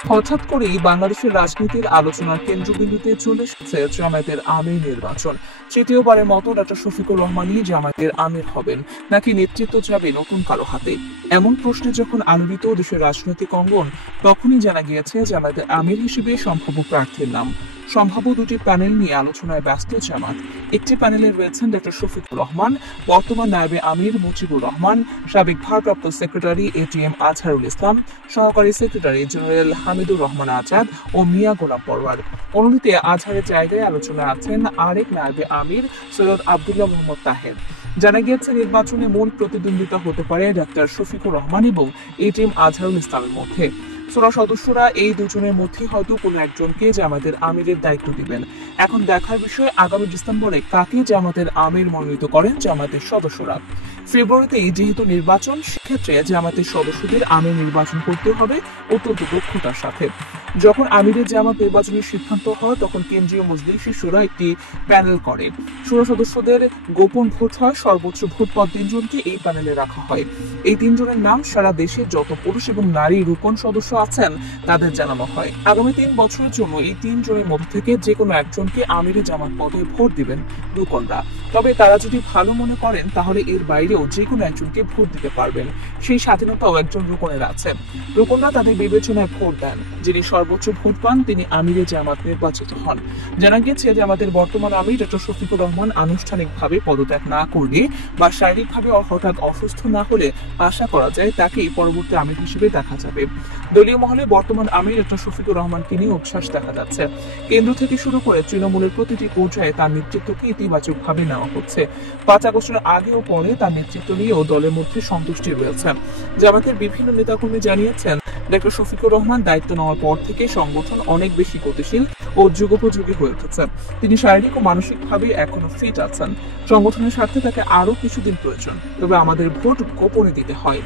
হঠাৎ করেই বাংলাদেশের রাজনীতির আলোচনার কেন্দ্রবিন্দুতে চলে এসেছে জামায়াতের আমির নির্বাচন। তৃতীয়বারের মতো ডক্টর শফিকুর রহমানই জামায়াতের আমির হবেন, নাকি নেতৃত্ব যাবে নতুন কারো হাতে? এমন প্রশ্নে যখন আলোড়িত দেশের রাজনৈতিক অঙ্গন, তখনই জানা গিয়েছে জামায়াতের আমির হিসেবে সম্ভাব্য প্রার্থীর নাম। সম্ভাব্য দুটি প্যানেল নিয়ে আলোচনায় ব্যস্ত জামাত। একটি প্যানেলে রয়েছেন ডক্টর শফিকুর রহমান, বর্তমান নায়েবে আমির মুজিবুর রহমান, সাবেক ভারপ্রাপ্ত সেক্রেটারি এটিএম আজহারুল ইসলাম, সহকারী সেক্রেটারি জেনারেল হামিদুর রহমান আজাদ ও মিয়া গোলাম পরওয়ার। অন্যদিকে আজহারের জায়গায় আলোচনায় আছেন আরেক নায়েবে আমির সৈয়দ আব্দুল্লাহ মোহাম্মদ তাহের। জানা গিয়েছে নির্বাচনে মূল প্রতিদ্বন্দ্বিতা হতে পারে ডাক্তার শফিকুর রহমান এবং এটিএম আজহারুল ইসলামের মধ্যে। শোরা সদস্যরা এই দুজনের মধ্যে হয়তো কোনো একজনকে জামাতের আমিরের দায়িত্ব দিবেন। এখন দেখার বিষয় আগামী ডিসেম্বরে কাকে জামাতের আমির মনোনীত করেন জামাতের সদস্যরা। ফেব্রুয়ারিতেই যেহেতু নির্বাচন, সেক্ষেত্রে জামাতের সদস্যদের আমির নির্বাচন করতে হবে অত্যন্ত দক্ষতার সাথে। যখন আমিরের জামাত নির্বাচনের সিদ্ধান্ত হয়, তখন কেন্দ্রীয় মজলিসে শুরা একটি প্যানেল করে। শুরা সদস্যদের গোপন ভোট হয়, সর্বোচ্চ ভোট পাওয়া তিনজনকে এই প্যানেলে রাখা হয়। এই তিনজনের নাম সারা দেশে যত পুরুষ এবং নারী রুকন সদস্য আছেন তাদের জানানো হয়। আগামী 3 বছরের জন্য এই তিনজনের মধ্যে থেকে যে কোনো একজনকে আমিরে জামাত পদে ভোট দিবেন রুকনরা। তবে তারা যদি ভালো মনে করেন, তাহলে এর বাইরেও যে কোনো একজনকে ভোট দিতে পারবেন। সেই স্বাধীনতাও একজন রুকনের আছে। রুকনরা তাদের বিবেচনায় ভোট দেন। যিনি সর্বোচ্চ ভোট পান তিনি আমিরে জামাত নির্বাচিত হন। জানা গিয়েছে যে আমাদের বর্তমান আমির ডক্টর শফিকুর রহমান আনুষ্ঠানিকভাবে পদত্যাগ না করলে বা শারীরিকভাবে হঠাৎ অসুস্থ না হলে আশা করা যায় তাকেই পরবর্তী আমির হিসেবে দেখা যাবে। দলীয় মহলে বর্তমান আমির ডক্টর শফিকুর রহমানকে নিয়ে উচ্ছ্বাস দেখা যাচ্ছে। কেন্দ্র থেকে শুরু করে তৃণমূলের প্রতিটি পর্যায়ে তার নেতৃত্বকে ইতিবাচকভাবে নেওয়া হচ্ছে। 5 আগস্টের আগে ও পরে তার নেতৃত্ব নিয়েও দলের মধ্যে সন্তুষ্টি রয়েছে। জামাতের বিভিন্ন নেতাকর্মী জানিয়েছেন, ডক্টর শফিকুর রহমান দায়িত্ব নেওয়ার পর থেকে সংগঠন অনেক বেশি গতিশীল ও যুগোপযোগী হয়ে উঠেছে। তিনি শারীরিক ও মানসিকভাবে এখনো ফিট আছেন। সংগঠনের স্বার্থে তাকে আরো কিছুদিন প্রয়োজন, তবে আমাদের ভোট গোপনে দিতে হয়।